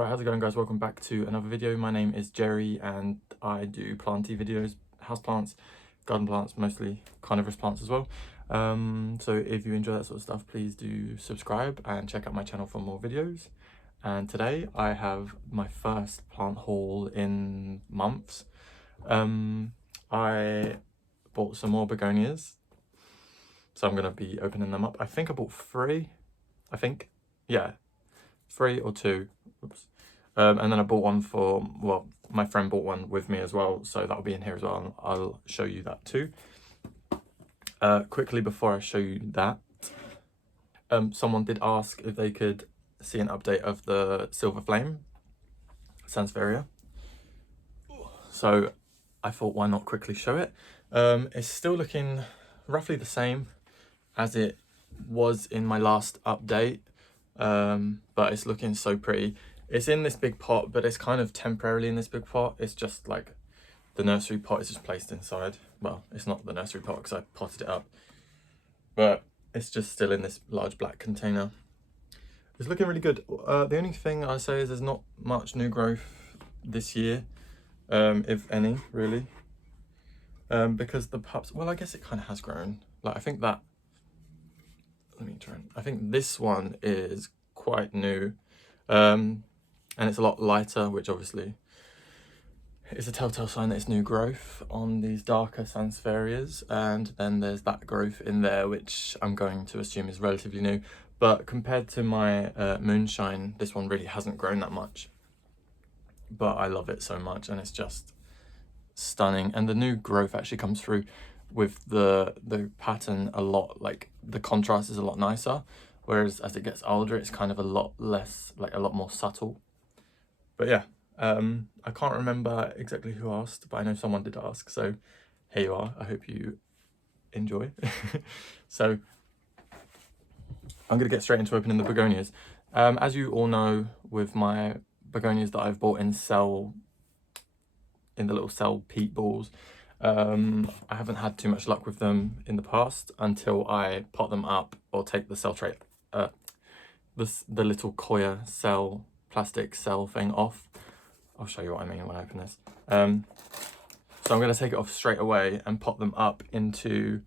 Right, how's it going, guys? Welcome back to another video. My name is Jerry and I do planty videos, houseplants, garden plants, mostly carnivorous plants as well. So if you enjoy that sort of stuff, please do subscribe and check out my channel for more videos. And today I have my first plant haul in months. I bought some more begonias, so I'm going to be opening them up. I think I bought three, yeah, 3 or 2. Oops. And then I bought one for, well, my friend bought one with me as well, so that'll be in here as well, and I'll show you that too. Quickly before I show you that, someone did ask if they could see an update of the silver flame Sansevieria, so I thought, why not quickly show it. It's still looking roughly the same as it was in my last update, but it's looking so pretty. It's in this big pot, but it's kind of temporarily in this big pot. It's just like the nursery pot is just placed inside. Well, it's not the nursery pot because I potted it up, but it's just still in this large black container. It's looking really good. The only thing I say is there's not much new growth this year, if any, really. Because the pups, well, I guess it kind of has grown. Like, I think that, I think this one is quite new. And it's a lot lighter, which obviously is a telltale sign that it's new growth on these darker Sansevierias. And then there's that growth in there, which I'm going to assume is relatively new. But compared to my moonshine, this one really hasn't grown that much. But I love it so much, and it's just stunning. And the new growth actually comes through with the pattern a lot, like the contrast is a lot nicer. Whereas as it gets older, it's kind of a lot less, like a lot more subtle. But yeah, I can't remember exactly who asked, but I know someone did ask. So here you are. I hope you enjoy. So I'm going to get straight into opening the begonias. As you all know, with my begonias that I've bought in the little cell peat balls, I haven't had too much luck with them in the past until I pot them up or take the cell tray, the little coir cell, plastic cell thing off. I'll show you what I mean when I open this. So I'm going to take it off straight away and pot them up into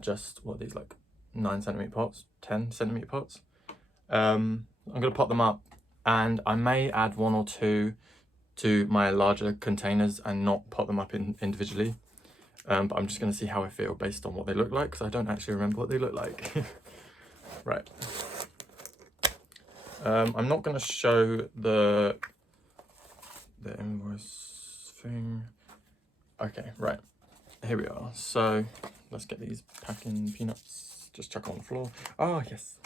just, what are these, like 9cm pots, 10cm pots. I'm going to pot them up, and I may add 1 or 2 to my larger containers and not pot them up individually. But I'm just going to see how I feel based on what they look like, because I don't actually remember what they look like. Right. I'm not going to show the invoice thing. Okay, right. Here we are. So let's get these packing peanuts. Just chuck on the floor. Oh, yes.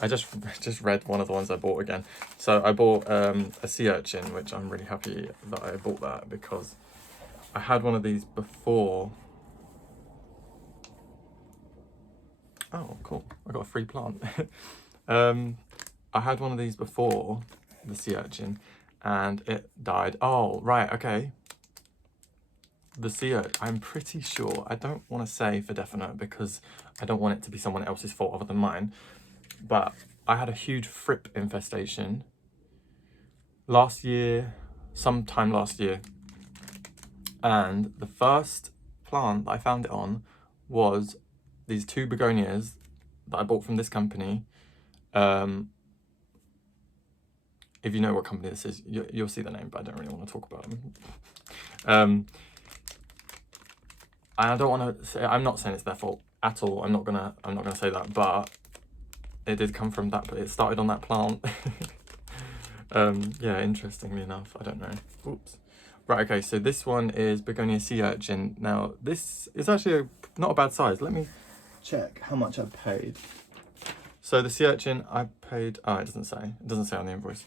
I just read one of the ones I bought again. So I bought a sea urchin, which I'm really happy that I bought that, because I had one of these before. Oh, cool. I got a free plant. I had one of these before, the sea urchin, and it died. Oh, right, okay. The sea urchin, I'm pretty sure, I don't want to say for definite because I don't want it to be someone else's fault other than mine, but I had a huge thrip infestation last year, sometime last year, and the first plant that I found it on was these 2 begonias that I bought from this company. If you know what company this is, you'll see the name, but I don't really want to talk about them. And I don't want to say, I'm not saying it's their fault at all. I'm not gonna say that, but it did come from that. But it started on that plant. Yeah, interestingly enough, I don't know. Oops. Right. Okay. So this one is Begonia sea urchin. Now this is actually not a bad size. Let me check how much I paid. So the sea urchin I paid. Oh, it doesn't say. It doesn't say on the invoice.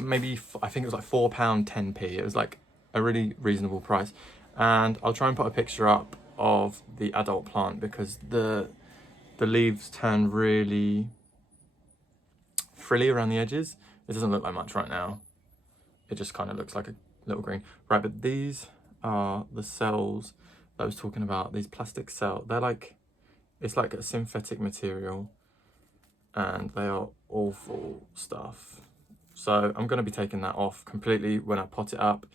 Maybe I think it was like £4 10p. It was like a really reasonable price, and I'll try and put a picture up of the adult plant because the leaves turn really frilly around the edges. It doesn't look like much right now. It just kind of looks like a little green. Right, but these are the cells that I was talking about. These plastic cells. They're like, it's like a synthetic material, and they are awful stuff. So I'm going to be taking that off completely when I pot it up.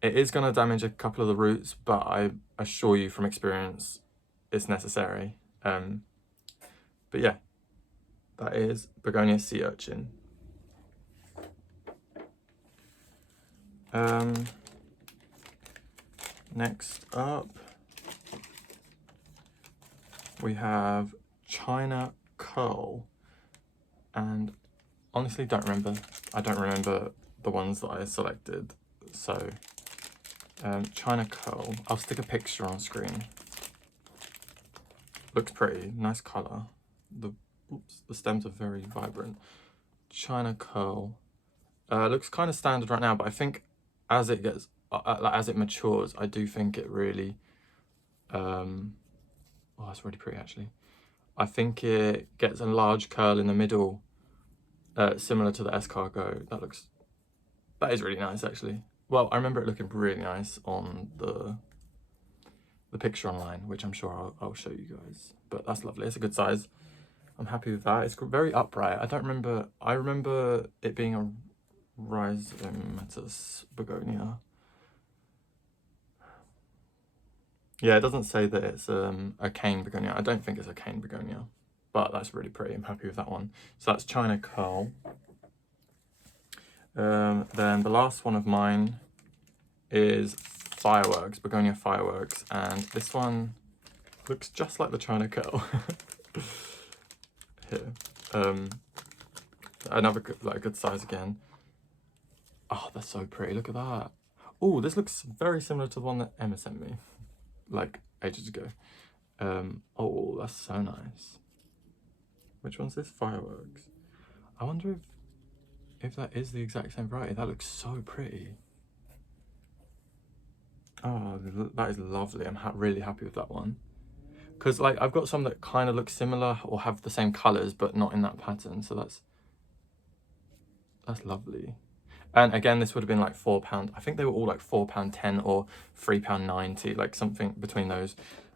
It is going to damage a couple of the roots, but I assure you from experience it's necessary. But yeah, that is Begonia sea urchin. Next up, we have China curl, and honestly I don't remember the ones that I selected, so China curl, I'll stick a picture on screen. Looks pretty, nice colour. The stems are very vibrant. China curl looks kind of standard right now, but I think as it gets as it matures, I do think it really oh, that's really pretty actually. I think it gets a large curl in the middle, similar to the escargot. That is really nice actually. Well, I remember it looking really nice on the picture online, which I'm sure I'll show you guys. But that's lovely. It's a good size. I'm happy with that. It's very upright. I remember it being a rhizomatous begonia. Yeah, it doesn't say that it's a cane begonia. I don't think it's a cane begonia, but that's really pretty. I'm happy with that one. So that's China curl. Then the last one of mine is fireworks, begonia fireworks, and this one looks just like the China curl. Here, another good size again. Oh, they're so pretty. Look at that. Oh, this looks very similar to the one that Emma sent me, like ages ago. Oh, that's so nice. Which one's this? Fireworks. I wonder if that is the exact same variety. That looks so pretty. Oh, that is lovely. I'm really happy with that one. Because like I've got some that kind of look similar or have the same colours, but not in that pattern. So that's lovely. And again, this would have been like £4. I think they were all like £4.10 or £3.90, like something between those.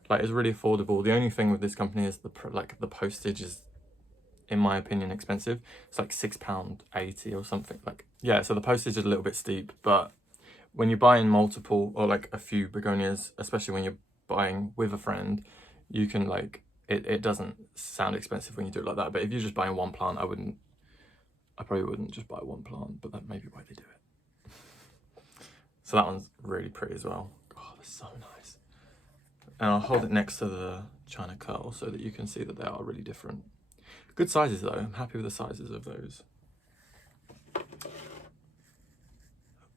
Like it's really affordable. The only thing with this company is the postage is, in my opinion, expensive. It's like £6.80 or something. Like, yeah, so the postage is a little bit steep, but when you're buying multiple or like a few begonias, especially when you're buying with a friend, you can like, it doesn't sound expensive when you do it like that. But if you're just buying one plant, I probably wouldn't just buy one plant, but that may be why they do it. So that one's really pretty as well. Oh, that's so nice. And I'll hold it next to the China curl so that you can see that they are really different. Good sizes though. I'm happy with the sizes of those.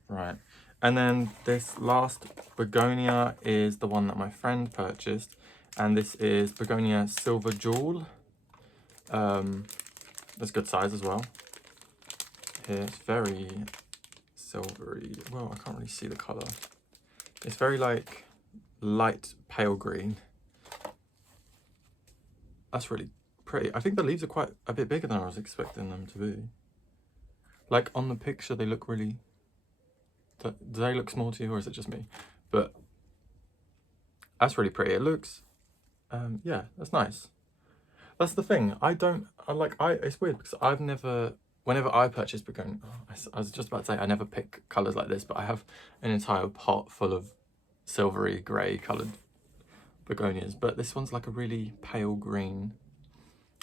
Right. And then this last begonia is the one that my friend purchased. And this is Begonia Silver Jewel. That's good size as well. Here, it's very silvery. Well, I can't really see the colour. It's very like light pale green. That's really pretty. I think the leaves are quite a bit bigger than I was expecting them to be. Like on the picture, they look really... Do they look small to you, or is it just me? But that's really pretty. It looks... yeah, that's nice. That's the thing. It's weird because I've never... Whenever I purchase begonia... I was just about to say I never pick colours like this, but I have an entire pot full of silvery grey coloured begonias, but this one's like a really pale green.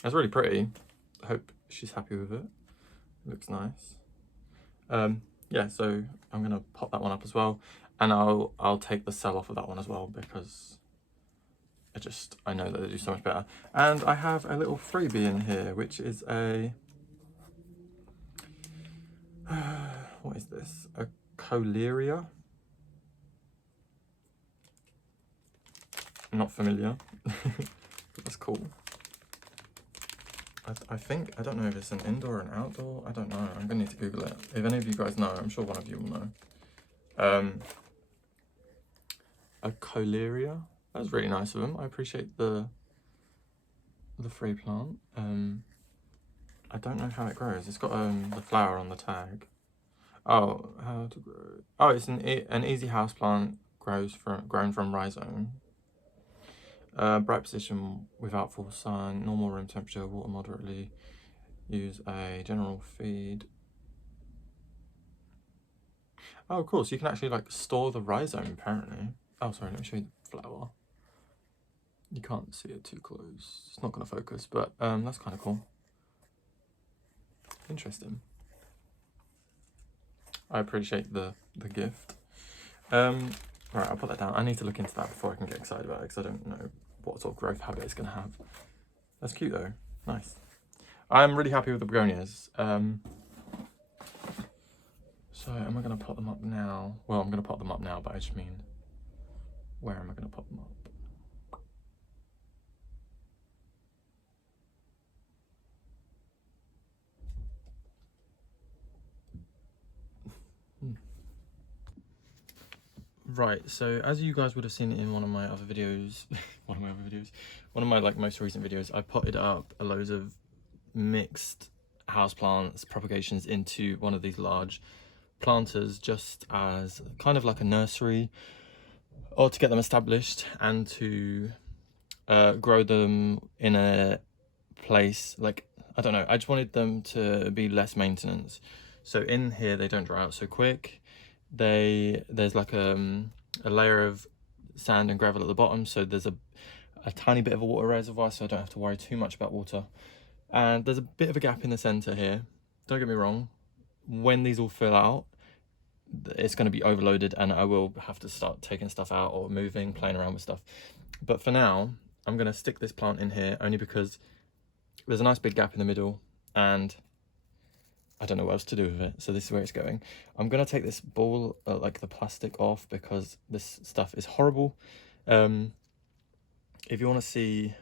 It's really pretty. I hope she's happy with it. It looks nice. Yeah, so I'm gonna pop that one up as well, and I'll take the cell off of that one as well because I know that they do so much better. And I have a little freebie in here, which is a what is this? A Coleria. Not familiar. That's cool. I think, I don't know if it's an indoor or an outdoor. I don't know. I'm gonna need to Google it. If any of you guys know, I'm sure one of you will know. A Coleria. That was really nice of them. I appreciate the free plant. I don't know how it grows. It's got the flower on the tag. Oh, how to grow? Oh, it's an easy house plant. Grown from rhizome. Bright position without full sun, normal room temperature, water moderately. Use a general feed. Oh, of course, you can actually like store the rhizome apparently. Oh, sorry, let me show you the flower. You can't see it too close. It's not going to focus, but that's kind of cool. Interesting. I appreciate the gift. Right, I'll put that down. I need to look into that before I can get excited about it because I don't know what sort of growth habit it's going to have. That's cute though. Nice. I'm really happy with the begonias. So am I going to pot them up now? Well, I'm going to pot them up now, but I just mean, where am I going to pot them up? Right, so as you guys would have seen in one of my other videos, one of my like most recent videos, I potted up a loads of mixed houseplants propagations into one of these large planters just as kind of like a nursery, or to get them established and to grow them in a place like, I don't know, I just wanted them to be less maintenance. So in here they don't dry out so quick. There's like a layer of sand and gravel at the bottom, so there's a tiny bit of a water reservoir, so I don't have to worry too much about water. And there's a bit of a gap in the center here. Don't get me wrong, when these all fill out, it's going to be overloaded and I will have to start taking stuff out or moving, playing around with stuff. But for now, I'm going to stick this plant in here only because there's a nice big gap in the middle and I don't know what else to do with it, so this is where it's going. I'm going to take this ball, like the plastic off, because this stuff is horrible. If you want to see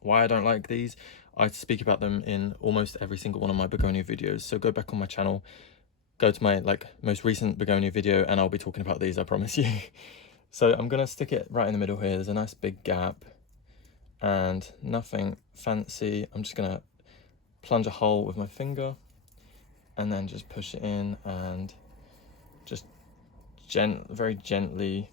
why I don't like these, I speak about them in almost every single one of my begonia videos, so go back on my channel, go to my like most recent begonia video, and I'll be talking about these, I promise you. So I'm going to stick it right in the middle here. There's a nice big gap and nothing fancy. I'm just going to plunge a hole with my finger and then just push it in and just very gently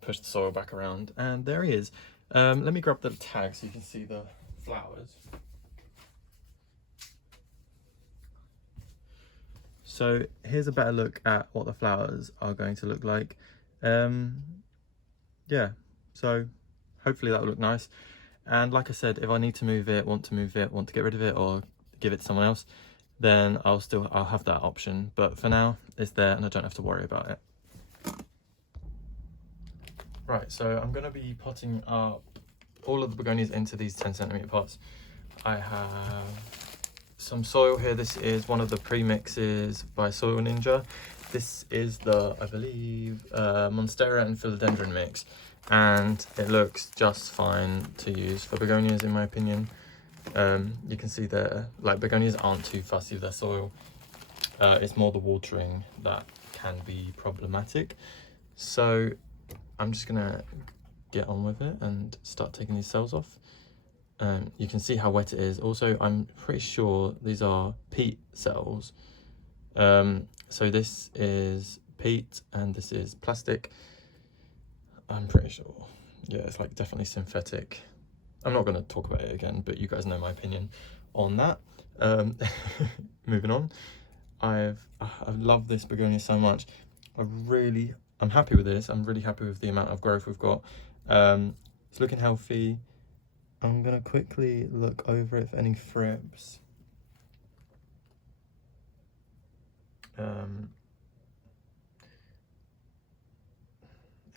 push the soil back around, and there he is. Let me grab the tag so you can see the flowers. So here's a better look at what the flowers are going to look like. Yeah, so hopefully that will look nice. And like I said, if I need to move it, want to get rid of it or give it to someone else, then I'll have that option. But for now, it's there and I don't have to worry about it. Right, so I'm going to be potting up all of the begonias into these 10cm pots. I have some soil here. This is one of the pre-mixes by Soil Ninja. This is the, I believe, Monstera and Philodendron mix, and it looks just fine to use for begonias in my opinion. You can see there, like, begonias aren't too fussy with their soil. It's more the watering that can be problematic. So I'm just gonna get on with it and start taking these cells off. You can see how wet it is. Also, I'm pretty sure these are peat cells. So this is peat and this is plastic. I'm pretty sure. Yeah, it's like definitely synthetic. I'm not going to talk about it again, but you guys know my opinion on that. Moving on. I love this begonia so much. I'm happy with this. I'm really happy with the amount of growth we've got. It's looking healthy. I'm going to quickly look over it for any thrips.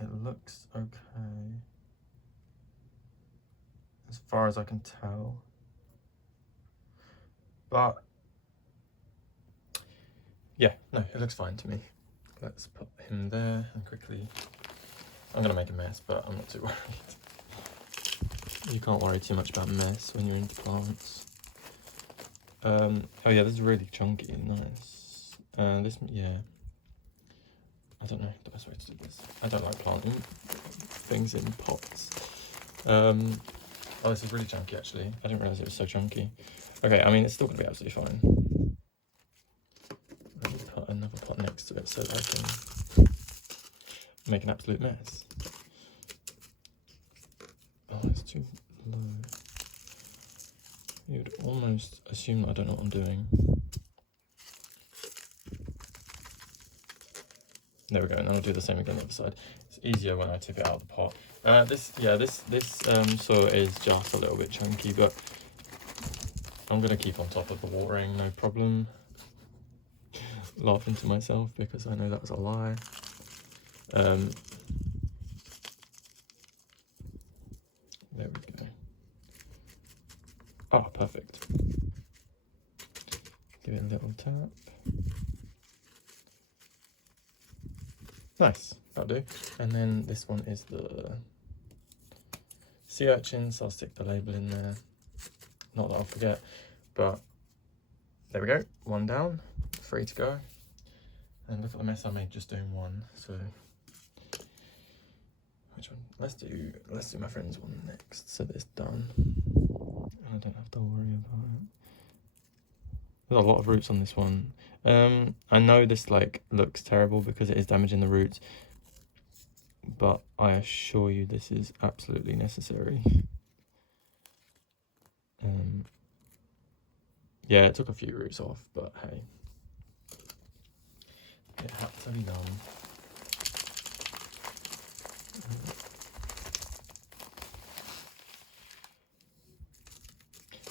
It looks okay, as far as I can tell. But yeah, no, it looks fine to me. Let's put him there and quickly, I'm gonna make a mess, but I'm not too worried. You can't worry too much about mess when you're into plants. Oh yeah, this is really chunky and nice. Yeah, I don't know the best way to do this. I don't like planting things in pots. Oh, this is really chunky actually. I didn't realise it was so chunky. Okay, I mean, it's still gonna be absolutely fine. Let me put another pot next to it so that I can make an absolute mess. Oh, it's too low. You'd almost assume that I don't know what I'm doing. There we go, and then I'll do the same again on the other side. It's easier when I tip it out of the pot. This soil is just a little bit chunky, but I'm gonna keep on top of the watering, no problem. Laughing to myself because I know that was a lie. There we go. Oh, perfect. Give it a little tap. Nice, that'll do. And then this one is the sea urchin, so I'll stick the label in there. Not that I'll forget, but there we go. One down, 3 to go. And look at the mess I made just doing one. So which one? Let's do my friend's one next. So this done, and I don't have to worry about it. There's a lot of roots on this one. I know this like looks terrible because it is damaging the roots, but I assure you this is absolutely necessary. Yeah, it took a few roots off, but hey, it had to be done.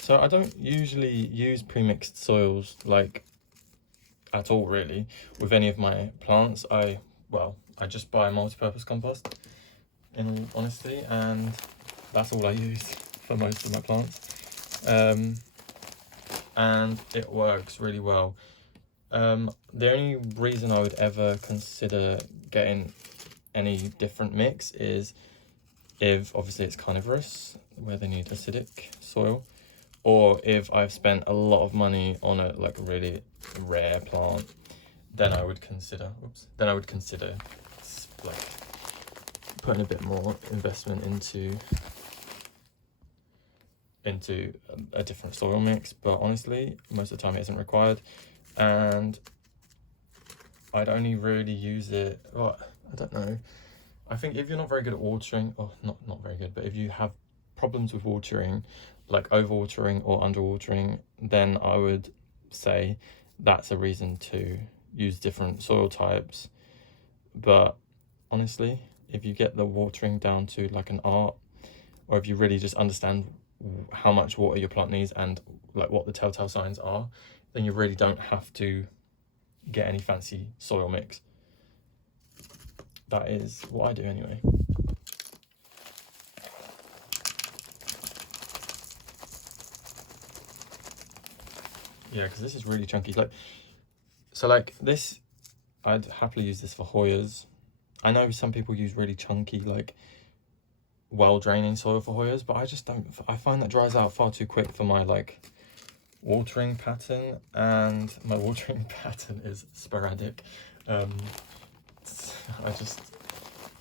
So I don't usually use pre-mixed soils like at all really with any of my plants. I just buy multi-purpose compost in all honesty, and that's all I use for most of my plants. And it works really well. The only reason I would ever consider getting any different mix is if obviously it's carnivorous, where they need acidic soil, or if I've spent a lot of money on a like really rare plant, then I would consider like putting a bit more investment into a different soil mix. But honestly, most of the time it isn't required, and I'd only really use it, I don't know, I think if you're not very good at watering, or not very good, but if you have problems with watering, like overwatering or underwatering, then I would say that's a reason to use different soil types. But honestly, if you get the watering down to like an art, or if you really just understand how much water your plant needs and like what the telltale signs are, then you really don't have to get any fancy soil mix. That is what I do anyway. Yeah, because this is really chunky. Like this, I'd happily use this for Hoyas. I know some people use really chunky, like well-draining soil for Hoyas, but I just don't. I find that dries out far too quick for my like watering pattern, and my watering pattern is sporadic.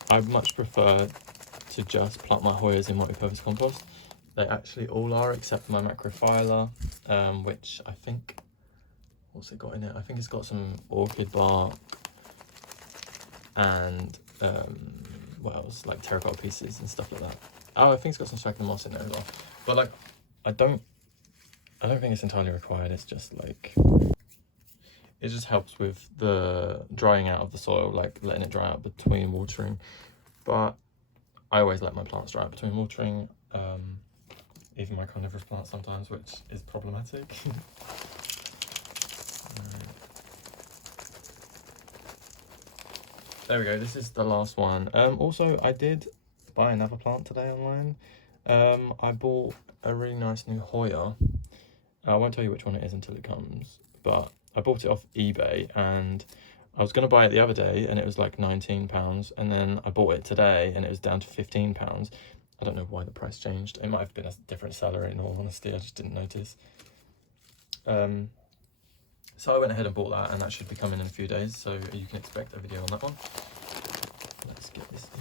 I much prefer to just plant my Hoyas in multi-purpose compost. They actually all are, except my macrophylla, which I think, what's it got in it? I think it's got some orchid bark and what else, like terracotta pieces and stuff like that. Oh, I think it's got some sphagnum moss in there as well. But like, I don't think it's entirely required. It's just like, it just helps with the drying out of the soil, like letting it dry out between watering. But I always let my plants dry out between watering, even my carnivorous plants sometimes, which is problematic. There we go, this is the last one. Also, I did buy another plant today online. I bought a really nice new Hoya. I won't tell you which one it is until it comes, but I bought it off eBay, and I was going to buy it the other day and it was like £19, and then I bought it today and it was down to £15. I don't know why the price changed. It might have been a different seller, in all honesty, I just didn't notice. So I went ahead and bought that, and that should be coming in a few days, so you can expect a video on that one. Let's get this in.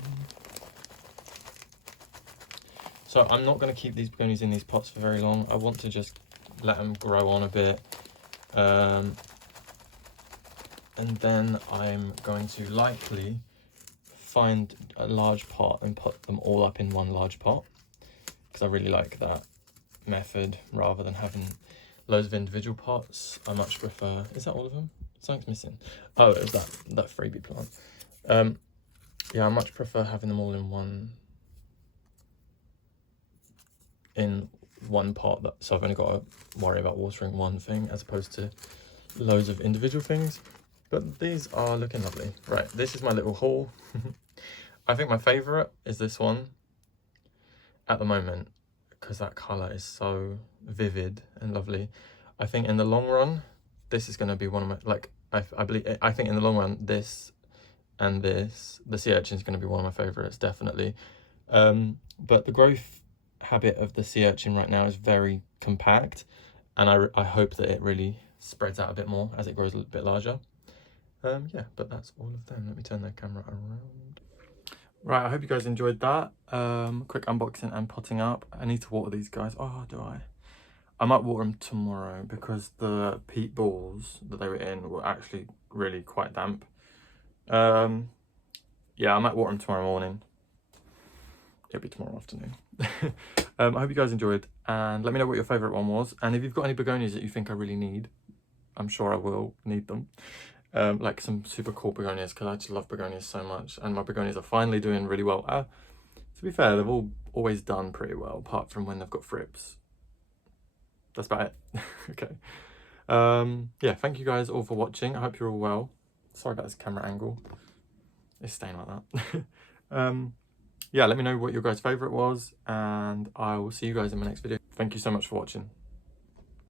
So I'm not going to keep these begonias in these pots for very long. I want to just let them grow on a bit. And then I'm going to likely find a large pot and put them all up in one large pot, because I really like that method rather than having loads of individual pots. I much prefer, is that all of them? Something's missing. Oh, it was that freebie plant. Yeah, I much prefer having them all in one pot, so I've only got to worry about watering one thing as opposed to loads of individual things. But these are looking lovely. Right, this is my little haul. I think my favourite is this one at the moment because that colour is so vivid and lovely. I think in the long run, this is going to be one of my, like, I think in the long run, this and this, the sea urchin is going to be one of my favourites, definitely. But the growth habit of the sea urchin right now is very compact, and I hope that it really spreads out a bit more as it grows a little bit larger. Yeah, but that's all of them. Let me turn the camera around. Right, I hope you guys enjoyed that. Quick unboxing and potting up. I need to water these guys. Oh, do I? I might water them tomorrow because the peat balls that they were in were actually really quite damp. Yeah, I might water them tomorrow morning. It'll be tomorrow afternoon. I hope you guys enjoyed, and let me know what your favourite one was. And if you've got any begonias that you think I really need, I'm sure I will need them. Like some super cool begonias, because I just love begonias so much, and my begonias are finally doing really well. To be fair, they've all always done pretty well, apart from when they've got thrips. That's about it. Okay. Yeah, thank you guys all for watching. I hope you're all well. Sorry about this camera angle. It's staying like that. Yeah, let me know what your guys' favourite was, and I will see you guys in my next video. Thank you so much for watching.